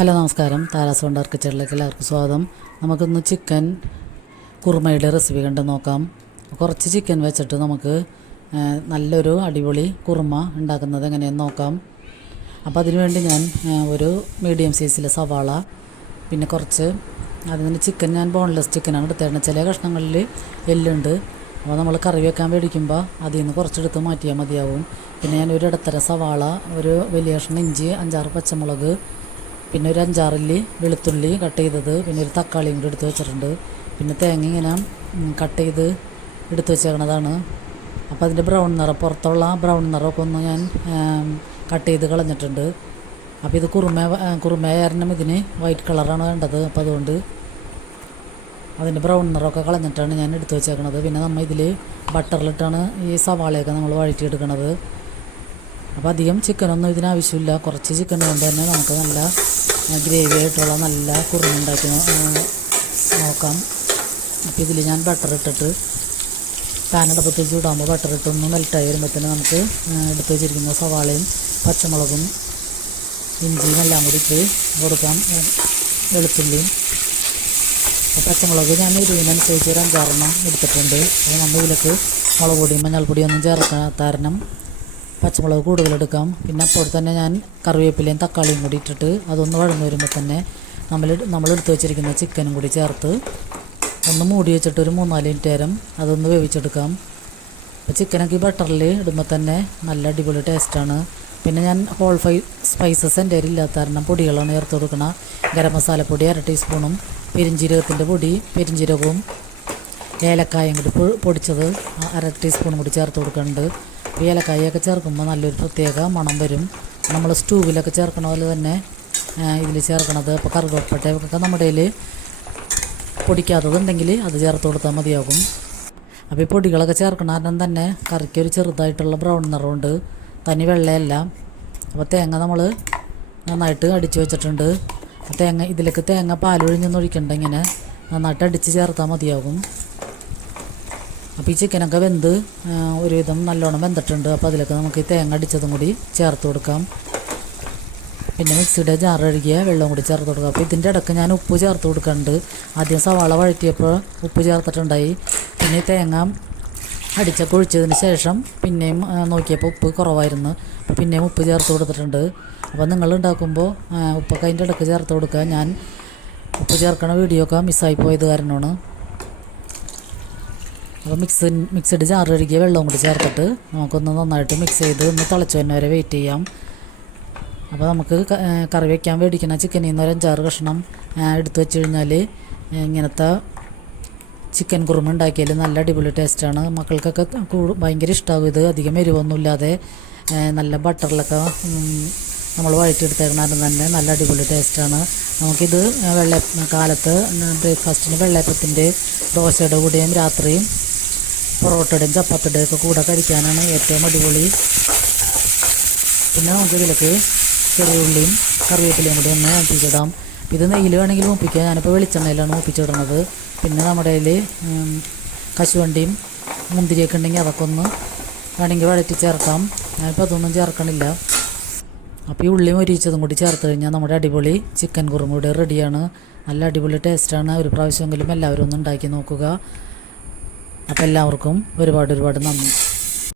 Hello നമസ്കാരം. Tara's wonder കിച്ചണിലേക്ക് എല്ലാവർക്കും സ്വാഗതം. നമുക്കിന്ന് ചിക്കൻ കുറുമയുടെ റെസിപ്പി കണ്ട് നോക്കാം. കുറച്ച് ചിക്കൻ വെച്ചിട്ട് നമുക്ക് നല്ലൊരു അടിപൊളി കുറുമ ഉണ്ടാക്കുന്നത് എങ്ങനെയെന്ന് നോക്കാം. അപ്പോൾ അതിനുവേണ്ടി ഞാൻ ഒരു മീഡിയം സൈസിലെ സവാള, പിന്നെ കുറച്ച് അതിന് ചിക്കൻ ഞാൻ ബോൺലെസ് ചിക്കനാണ് എടുത്തേക്കുന്നത്. ചില കഷ്ണങ്ങളിൽ എല്ലുണ്ട്. അപ്പോൾ നമ്മൾ കറി വെക്കാൻ മേടിക്കുമ്പോൾ അതിൽ നിന്ന് കുറച്ചെടുത്ത് മാറ്റിയാൽ മതിയാവും. പിന്നെ ഞാൻ ഒരു ഇടത്തര സവാള, ഒരു വലിയ കഷ്ണം ഇഞ്ചി, 5-6 പച്ചമുളക്, പിന്നെ ഒരു 5-6 അല്ലി വെളുത്തുള്ളി കട്ട് ചെയ്തത്, പിന്നെ ഒരു തക്കാളിയും കൂടി എടുത്ത് വെച്ചിട്ടുണ്ട്. പിന്നെ തേങ്ങ ഇങ്ങനെ കട്ട് ചെയ്ത് എടുത്ത് വെച്ചേക്കണതാണ്. അപ്പോൾ അതിൻ്റെ പുറത്തുള്ള ബ്രൗൺ നിറമൊക്കെ ഒന്ന് ഞാൻ കട്ട് ചെയ്ത് കളഞ്ഞിട്ടുണ്ട്. അപ്പോൾ ഇത് കുറുമ കാരണം ഇതിന് വൈറ്റ് കളറാണ് വേണ്ടത്. അപ്പോൾ അതുകൊണ്ട് അതിൻ്റെ ബ്രൗൺ നിറമൊക്കെ കളഞ്ഞിട്ടാണ് ഞാൻ എടുത്ത് വെച്ചേക്കണത്. പിന്നെ നമ്മൾ ഇതിൽ ബട്ടറിലിട്ടാണ് ഈ സവാളയൊക്കെ നമ്മൾ വഴറ്റിയെടുക്കണത്. അപ്പോൾ അധികം ചിക്കനൊന്നും ഇതിനാവശ്യമില്ല. കുറച്ച് ചിക്കൻ കൊണ്ട് തന്നെ നമുക്ക് നല്ല ഗ്രേവി ആയിട്ടുള്ള നല്ല കുറുമ ഉണ്ടാക്കി നോക്കാം. അപ്പോൾ ഇതിൽ ഞാൻ ബട്ടർ ഇട്ടിട്ട് പാനടപ്പത്ത് ചൂടാകുമ്പോൾ ബട്ടർ ഇട്ടൊന്ന് മെൽറ്റായി വരുമ്പോൾ തന്നെ നമുക്ക് എടുത്ത് വെച്ചിരിക്കുന്ന സവാളയും പച്ചമുളകും ഇഞ്ചിയും എല്ലാം കൂടി ഇട്ട് കൊടുക്കാം. വെളുത്തുള്ളിയും പച്ചമുളക് ഞാൻ എരിവിനനുസരിച്ച് ഒരു 5-6 എടുത്തിട്ടുണ്ട്. അപ്പോൾ നമ്മൾ ഇതിലേക്ക് മുളക് പൊടിയും മഞ്ഞൾപ്പൊടിയൊന്നും ചേർക്കാത്ത കാരണം പച്ചമുളക് കൂടുതലെടുക്കാം. പിന്നെ അപ്പോൾ തന്നെ ഞാൻ കറിവേപ്പിലയും തക്കാളിയും കൂടി ഇട്ടിട്ട് അതൊന്ന് വഴന്ന് വരുമ്പോൾ തന്നെ നമ്മളെടുത്ത് വെച്ചിരിക്കുന്ന ചിക്കനും കൂടി ചേർത്ത് ഒന്ന് മൂടി വെച്ചിട്ട് ഒരു 3-4 മിനിറ്റ് നേരം അതൊന്ന് വേവിച്ചെടുക്കാം. അപ്പോൾ ചിക്കനൊക്കെ ബട്ടറിൽ ഇടുമ്പോൾ തന്നെ നല്ല അടിപൊളി ടേസ്റ്റാണ്. പിന്നെ ഞാൻ ഹോൾ സ്പൈസസ് എൻ്റെ ഇല്ലാത്ത കാരണം പൊടികളാണ് ചേർത്ത് കൊടുക്കണം. ഗരം മസാലപ്പൊടി 1/2 ടീസ്പൂണും പെരിഞ്ജീരകത്തിൻ്റെ പൊടി, പെരിഞ്ജീരകവും ഏലക്കായും കൂടി പൊടിച്ചത് 1/2 ടീസ്പൂണും കൂടി ചേർത്ത് കൊടുക്കുന്നുണ്ട്. ഏലക്കായൊക്കെ ചേർക്കുമ്പോൾ നല്ലൊരു പ്രത്യേക മണം വരും. നമ്മൾ സ്റ്റൂവിലൊക്കെ ചേർക്കണ പോലെ തന്നെ ഇതിൽ ചേർക്കണത്. അപ്പോൾ കറുകപ്പട്ടയൊക്കെ നമ്മുടെ കയ്യിൽ പൊടിക്കാത്തതുണ്ടെങ്കിൽ അത് ചേർത്ത് കൊടുത്താൽ മതിയാകും. അപ്പോൾ ഈ പൊടികളൊക്കെ ചേർക്കണ കാരണം തന്നെ കറിക്ക് ഒരു ചെറുതായിട്ടുള്ള ബ്രൗൺ നിറമുണ്ട്, തനി വെള്ളയല്ല. അപ്പോൾ തേങ്ങ നമ്മൾ നന്നായിട്ട് അടിച്ച് വെച്ചിട്ടുണ്ട്. ഇതിലേക്ക് തേങ്ങ പാലൊഴിഞ്ഞൊന്നും ഒഴിക്കണ്ട, ഇങ്ങനെ നന്നായിട്ട് അടിച്ച് ചേർത്താൽ മതിയാകും. അപ്പോൾ ഈ ചിക്കനൊക്കെ വെന്ത് ഒരുവിധം നല്ലോണം വെന്തിട്ടുണ്ട്. അപ്പോൾ അതിലേക്ക് നമുക്ക് ഈ തേങ്ങ അടിച്ചതും കൂടി ചേർത്ത് കൊടുക്കാം. പിന്നെ മിക്സിയുടെ ജാർ കഴുകിയ വെള്ളം കൂടി ചേർത്ത് കൊടുക്കാം. അപ്പോൾ ഇതിൻ്റെ ഇടയ്ക്ക് ഞാൻ ഉപ്പ് ചേർത്ത് കൊടുക്കുന്നുണ്ട്. ആദ്യം സവാള വഴറ്റിയപ്പോൾ ഉപ്പ് ചേർത്തിട്ടുണ്ടായി. പിന്നെ തേങ്ങ അടിച്ചൊക്കെ ഒഴിച്ചതിന് ശേഷം പിന്നെയും നോക്കിയപ്പോൾ ഉപ്പ് കുറവായിരുന്നു. അപ്പോൾ പിന്നെയും ഉപ്പ് ചേർത്ത് കൊടുത്തിട്ടുണ്ട്. അപ്പോൾ നിങ്ങൾ ഉണ്ടാക്കുമ്പോൾ ഉപ്പൊക്കെ അതിൻ്റെ ഇടയ്ക്ക് ചേർത്ത് കൊടുക്കുക. ഞാൻ ഉപ്പ് ചേർക്കണ വീഡിയോ ഒക്കെ മിസ്സായി പോയത് കാരണമാണ്. അപ്പോൾ മിക്സഡ് ജാർ കഴുകിയ വെള്ളവും കൂടി ചേർത്തിട്ട് നമുക്കൊന്ന് നന്നായിട്ട് മിക്സ് ചെയ്ത് ഒന്ന് തിളച്ച് തന്നെ വരെ വെയിറ്റ് ചെയ്യാം. അപ്പോൾ നമുക്ക് കറി വയ്ക്കാൻ മേടിക്കുന്ന ചിക്കനിൽ നിന്ന് ഒരു 5-6 കഷ്ണം എടുത്ത് വെച്ച് കഴിഞ്ഞാൽ ഇങ്ങനത്തെ ചിക്കൻ കുറുമ ഉണ്ടാക്കിയാൽ നല്ല അടിപൊളി ടേസ്റ്റാണ്. മക്കൾക്കൊക്കെ ഭയങ്കര ഇഷ്ടമാകും. ഇത് അധികം എരിവൊന്നുമില്ലാതെ നല്ല ബട്ടറിലൊക്കെ നമ്മൾ വഴറ്റിയെടുത്തേക്കണം തന്നെ നല്ല അടിപൊളി ടേസ്റ്റാണ്. നമുക്കിത് കാലത്ത് ബ്രേക്ക്ഫാസ്റ്റിന് വെള്ളയപ്പത്തിൻ്റെ ദോശയുടെ കൂടെയും രാത്രിയും പൊറോട്ടയുടെയും ചപ്പാത്തിയുടെയും ഒക്കെ കൂടെ കഴിക്കാനാണ് ഏറ്റവും അടിപൊളി. പിന്നെ നമുക്കിതിലേക്ക് ചെറിയ ഉള്ളിയും കറിവേപ്പിലയും കൂടി ഒന്ന് മൂപ്പിച്ചിടാം. ഇത് നെയ്യിൽ വേണമെങ്കിൽ മൂപ്പിക്കുക. ഞാനിപ്പോൾ വെളിച്ചെണ്ണയിലാണ് മൂപ്പിച്ചിടുന്നത്. പിന്നെ നമ്മുടെ കയ്യിൽ കശുവണ്ടിയും മുന്തിരിയൊക്കെ ഉണ്ടെങ്കിൽ അതൊക്കെ ഒന്ന് വേണമെങ്കിൽ വഴറ്റി ചേർക്കാം. ഞാനിപ്പോൾ അതൊന്നും ചേർക്കണില്ല. അപ്പോൾ ഈ ഉള്ളിയും ഒരിച്ചതും കൂടി ചേർത്ത് കഴിഞ്ഞാൽ നമ്മുടെ അടിപൊളി ചിക്കൻ കുറുമ കൂടി റെഡിയാണ്. നല്ല അടിപൊളി ടേസ്റ്റാണ്. ഒരു പ്രാവശ്യമെങ്കിലും എല്ലാവരും ഒന്ന് ഉണ്ടാക്കി നോക്കുക. അപ്പോൾ എല്ലാവർക്കും ഒരുപാട് നന്ദി.